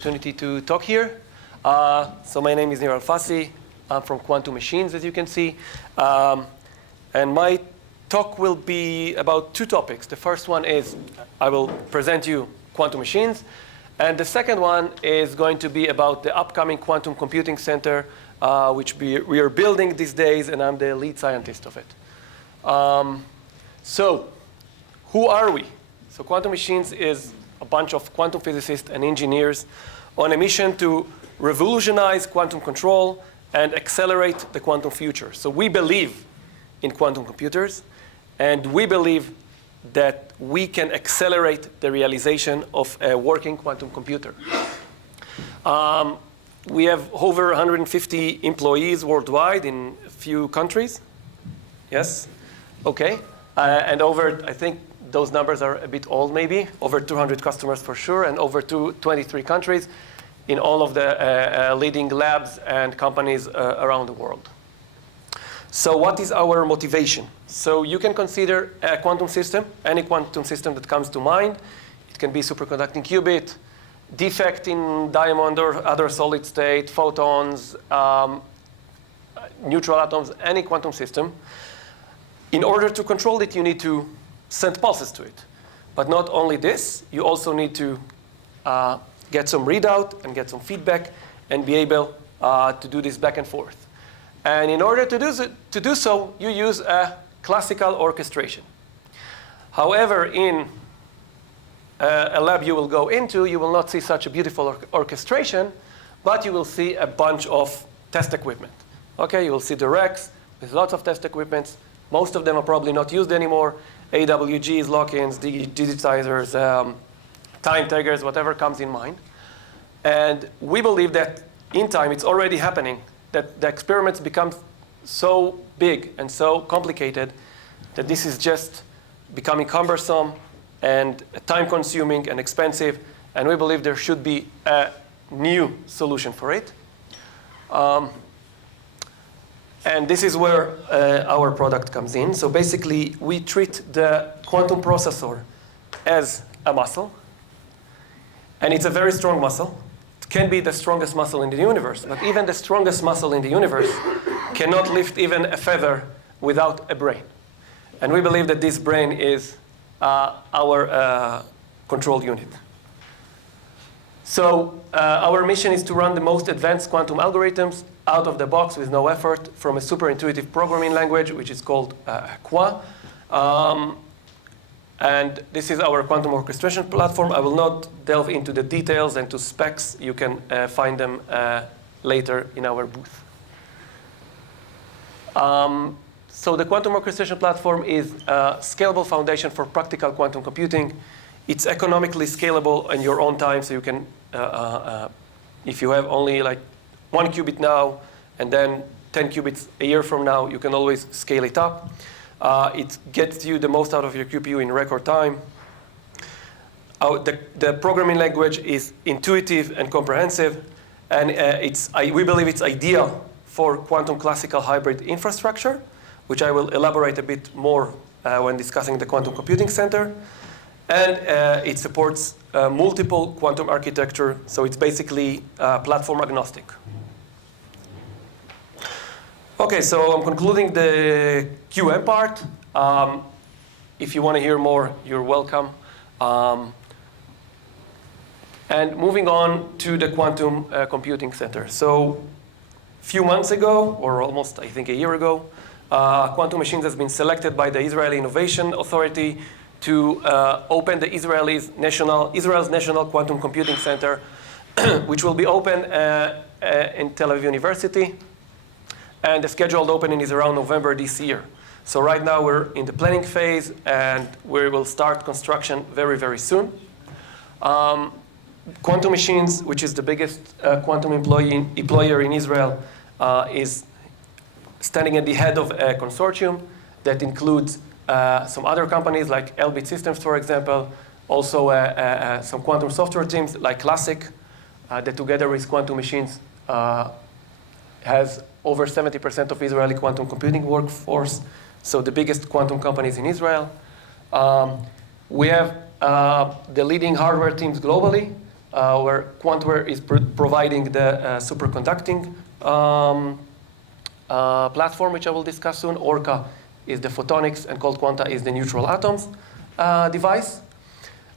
Opportunity to talk here. So my name is Alfasi. I'm from Quantum Machines, as you can see. And my talk will be about two topics. The first one is I will present you Quantum Machines. And the second one is going to be about the upcoming Quantum Computing Center, which we are building these days, and I'm the lead scientist of it. So who are we? So Quantum Machines is a bunch of quantum physicists and engineers on a mission to revolutionize quantum control and accelerate the quantum future. So we believe in quantum computers, and we believe that we can accelerate the realization of a working quantum computer. We have over 150 employees worldwide in a few countries. Yes? OK. And over, I think, those numbers are a bit old, maybe. Over 200 customers for sure, and over 23 countries in all of the leading labs and companies around the world. So what is our motivation? So you can consider a quantum system, any quantum system that comes to mind. It can be superconducting qubit, defect in diamond or other solid state, photons, neutral atoms, any quantum system. In order to control it, you need to send pulses to it. But not only this, you also need to get some readout and get some feedback and be able to do this back and forth. And in order to do so, you use a classical orchestration. However, in a lab you will go into, you will not see such a beautiful orchestration, but you will see a bunch of test equipment. Okay, you will see the racks with lots of test equipments. Most of them are probably not used anymore. AWGs, lock-ins, digitizers, time taggers, whatever comes in mind. And we believe that in time, it's already happening, that the experiments become so big and so complicated that this is just becoming cumbersome and time-consuming and expensive. And we believe there should be a new solution for it. And this is where our product comes in. So basically, we treat the quantum processor as a muscle. And it's a very strong muscle. It can be the strongest muscle in the universe. But even the strongest muscle in the universe cannot lift even a feather without a brain. And we believe that this brain is our control unit. So our mission is to run the most advanced quantum algorithms out of the box with no effort from a super intuitive programming language, which is called QA. And this is our quantum orchestration platform. I will not delve into the details and to specs. You can find them later in our booth. So the quantum orchestration platform is a scalable foundation for practical quantum computing. It's economically scalable in your own time, so you can, if you have only like 1 qubit now and then 10 qubits a year from now, you can always scale it up. It gets you the most out of your QPU in record time. The programming language is intuitive and comprehensive, and we believe it's ideal for quantum classical hybrid infrastructure, which I will elaborate a bit more when discussing the Quantum Computing Center. And it supports multiple quantum architecture, so it's basically platform agnostic. OK, so I'm concluding the QM part. If you want to hear more, you're welcome. And moving on to the Quantum Computing Center. So a few months ago, or almost, I think, a year ago, Quantum Machines has been selected by the Israeli Innovation Authority to open the Israel's National Quantum Computing Center, which will be open in Tel Aviv University. And the scheduled opening is around November this year. So right now, we're in the planning phase, and we will start construction very, very soon. Quantum Machines, which is the biggest quantum employer in Israel, is standing at the head of a consortium that includes some other companies like Elbit Systems, for example, also some quantum software teams like Classic, that together with Quantum Machines has over 70% of Israeli quantum computing workforce, so the biggest quantum companies in Israel. We have the leading hardware teams globally, where Quantware is providing the superconducting platform, which I will discuss soon. Orca is the photonics, and Cold Quanta is the neutral atoms device.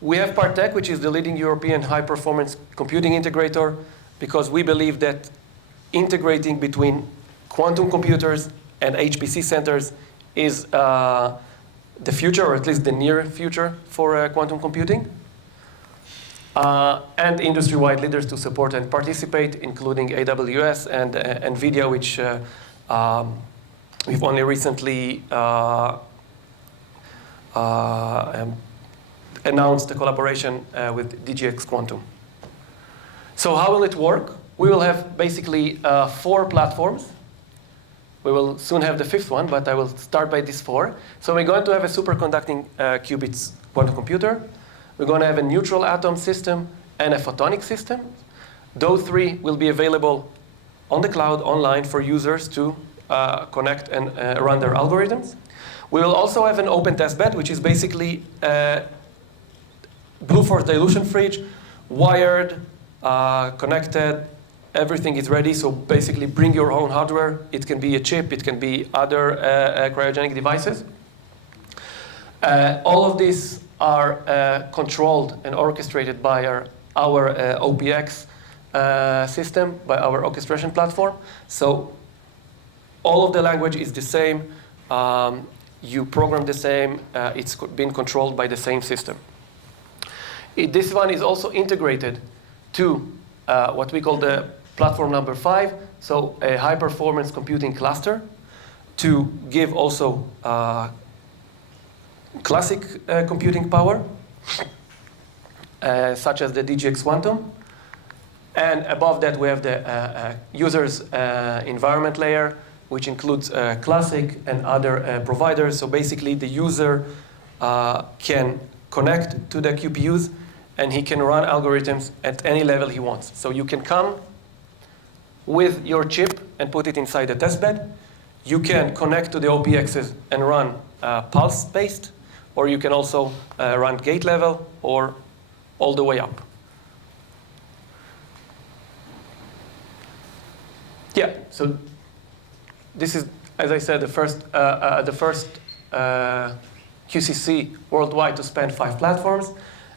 We have Partech, which is the leading European high-performance computing integrator, because we believe that integrating between quantum computers and HPC centers is the future, or at least the near future, for quantum computing. And industry-wide leaders to support and participate, including AWS and NVIDIA, which we've only recently announced a collaboration with DGX Quantum. So how will it work? We will have basically 4 platforms. We will soon have the 5th one, but I will start by these 4. So we're going to have a superconducting qubits quantum computer. We're going to have a neutral atom system and a photonic system. Those 3 will be available on the cloud, online, for users to connect and run their algorithms. We will also have an open testbed, which is basically a Blue Force dilution fridge, wired, connected. Everything is ready, so basically bring your own hardware. It can be a chip, it can be other cryogenic devices. All of these are controlled and orchestrated by our OPX system, by our orchestration platform. So all of the language is the same. You program the same. It's been controlled by the same system. This one is also integrated to what we call the platform number 5, so a high-performance computing cluster to give also classic computing power, such as the DGX Quantum. And above that, we have the user's environment layer, which includes classic and other providers. So basically, the user can connect to the QPUs, and he can run algorithms at any level he wants. So you can come with your chip and put it inside the testbed. You can connect to the OPXs and run pulse-based, or you can also run gate level or all the way up. Yeah, so this is, as I said, the first QCC worldwide to span 5 platforms.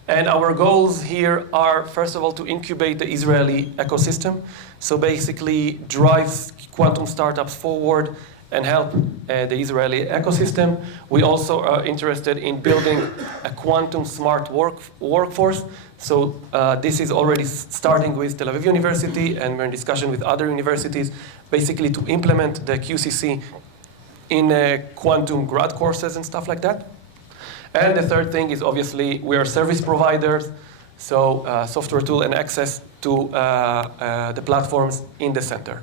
And our goals here are, first of all, to incubate the Israeli ecosystem. So basically drive quantum startups forward and help the Israeli ecosystem. We also are interested in building a quantum smart workforce. So this is already starting with Tel Aviv University, and we're in discussion with other universities, basically to implement the QCC in quantum grad courses and stuff like that. And the third thing is, obviously, we are service providers, so software tool and access to the platforms in the center.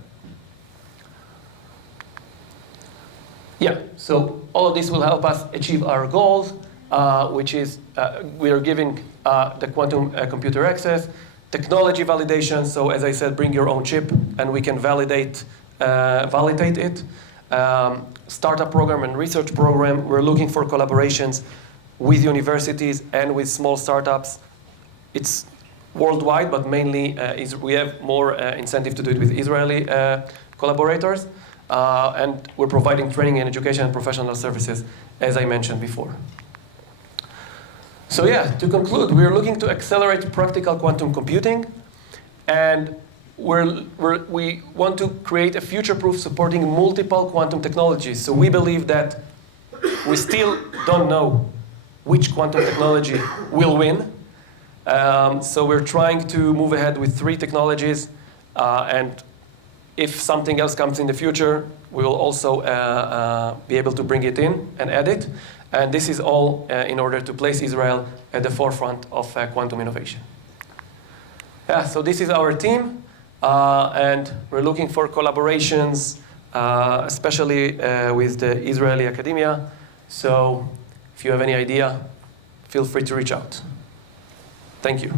Yeah, so all of this will help us achieve our goals, which is we are giving the quantum computer access, technology validation. So as I said, bring your own chip, and we can validate it. Startup program and research program. We're looking for collaborations with universities and with small startups. It's worldwide, but mainly we have more incentive to do it with Israeli collaborators. And we're providing training and education and professional services, as I mentioned before. So yeah, to conclude, we're looking to accelerate practical quantum computing, and we want to create a future-proof supporting multiple quantum technologies. So we believe that we still don't know which quantum technology will win. So we're trying to move ahead with 3 technologies, and if something else comes in the future, we will also be able to bring it in and add it. And this is all in order to place Israel at the forefront of quantum innovation. Yeah, so this is our team, and we're looking for collaborations, especially with the Israeli academia. So if you have any idea, feel free to reach out. Thank you.